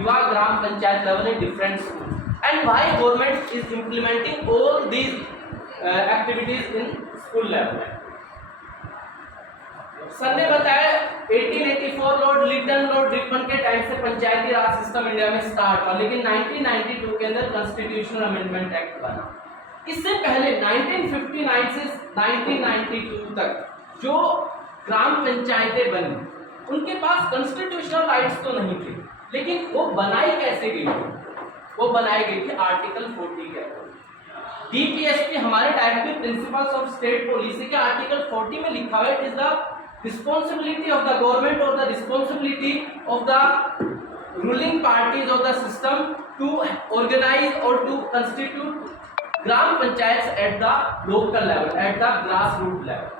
युवा ग्राम panchayat level in different school and why government is implementing all these activities in school level. Sir ने बताया 1884 lord Lytton lord Ripon के time से Panchayati Raj system India में start हुआ, लेकिन 1992 के अंदर कॉन्स्टिट्यूशनल अमेंडमेंट एक्ट बना। इससे पहले 1959 से 1992 तक जो ग्राम पंचायतें बनी उनके पास कॉन्स्टिट्यूशनल राइट्स तो नहीं थे, लेकिन वो बनाई कैसे गई? वो बनाई गई थी आर्टिकल 40 के अकॉर्डिंग। डीपीएसपी हमारे directive principles of state policy के आर्टिकल 40 में लिखा हुआ है, it is the responsibility of the government or the responsibility of the ruling parties of the system to organize or to constitute gram panchayats at the local level, at the grassroots level।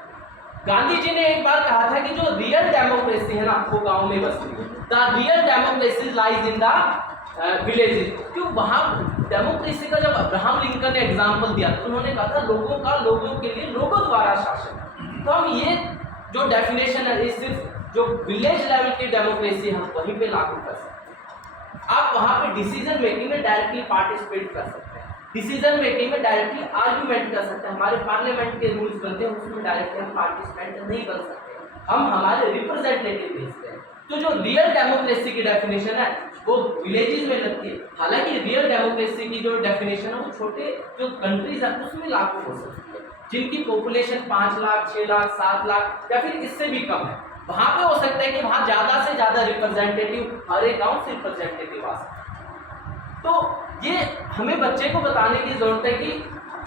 Gandhi ji ने एक बार कहा था कि जो real democracy है ना वो गांव में बसती है। The real democracy lies in the villages. क्यों? वहां डेमोक्रेसी का जब अब्राहम लिंकन ने एग्जाम्पल दिया तो उन्होंने कहा था लोगों का लोगों के लिए लोगों द्वारा शासन। तो हम ये जो डेफिनेशन है ये सिर्फ जो विलेज लेवल की डेमोक्रेसी हम वहीं पे लागू कर सकते हैं। आप वहां पे डिसीजन मेकिंग में डायरेक्टली पार्टिसिपेट कर सकते हैं, डिसीजन मेकिंग में डायरेक्टली आर्ग्यूमेंट कर सकते हैं। हमारे पार्लियामेंट के रूल्स बनते हैं उसमें डायरेक्टली हम पार्टिसिपेट नहीं कर सकते, हम हमारे रिप्रेजेंटेटिव भेजते हैं। तो जो रियल डेमोक्रेसी की डेफिनेशन है वो विलेजेस में लगती है। हालांकि रियल डेमोक्रेसी की जो डेफिनेशन है वो छोटे जो कंट्रीज है उसमें लागू हो सकती है, जिनकी पॉपुलेशन 5 लाख 6 लाख 7 लाख या फिर इससे भी कम है। वहां पे हो सकता है कि वहां ज्यादा से ज्यादा रिप्रेजेंटेटिव हर एक गांव से रिप्रेजेंटेटिव आ सकते। तो ये हमें बच्चे को बताने की जरूरत है कि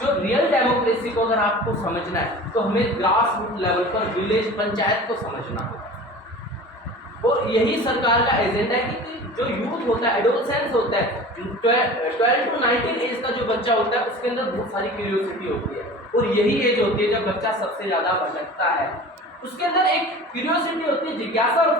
जो रियल डेमोक्रेसी को अगर आपको समझना है तो हमें ग्रास रूट लेवल पर विलेज पंचायत को समझना होगा। और यही सरकार का एजेंडा है कि जो यूथ होता है, एडोलसेंस होता है, 12 to 19 एज का जो बच्चा होता है उसके अंदर बहुत सारी क्यूरियोसिटी होती है और यही एज होती है जब बच्चा सबसे ज्यादा भटकता है। उसके अंदर एक क्यूरियोसिटी होती है, जिज्ञासा होती है